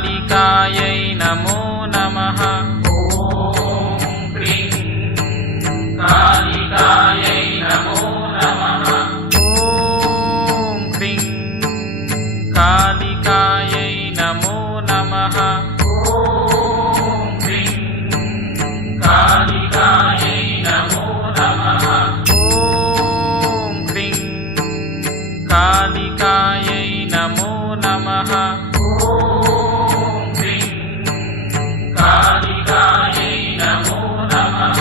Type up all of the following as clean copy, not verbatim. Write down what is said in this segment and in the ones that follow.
कालिकायै नमो नमः। ॐ क्रीं कालिकायै नमो नमः। ॐ क्रीं कालिकायै नमो नमः। ॐ क्रीं कालिकायै नमो नमः। ॐ क्रीं कालिकायै नमो नमः। ॐ क्रीं कालिकायै नमो नमः।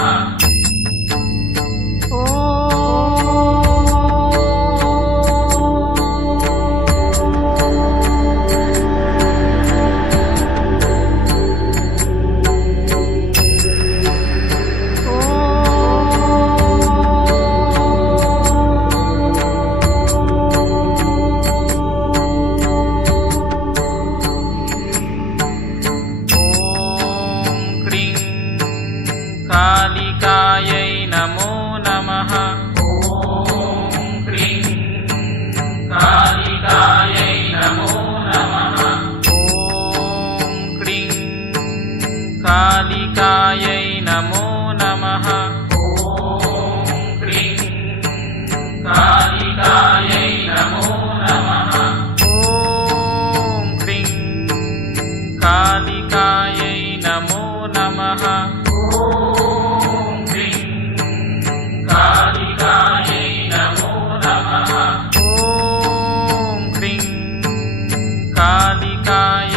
कालिकायै नमो नमः। ॐ क्रीं कालिकायै नमो नमः। ॐ क्रीं कालिकायै नमो नमः। ॐ क्रीं कालिकायै नमो नमः। ॐ क्रीं कालिकायै नमो नमः। ॐ क्रीं कालिकायै नमो नमः। ॐ क्रीं कालिकायै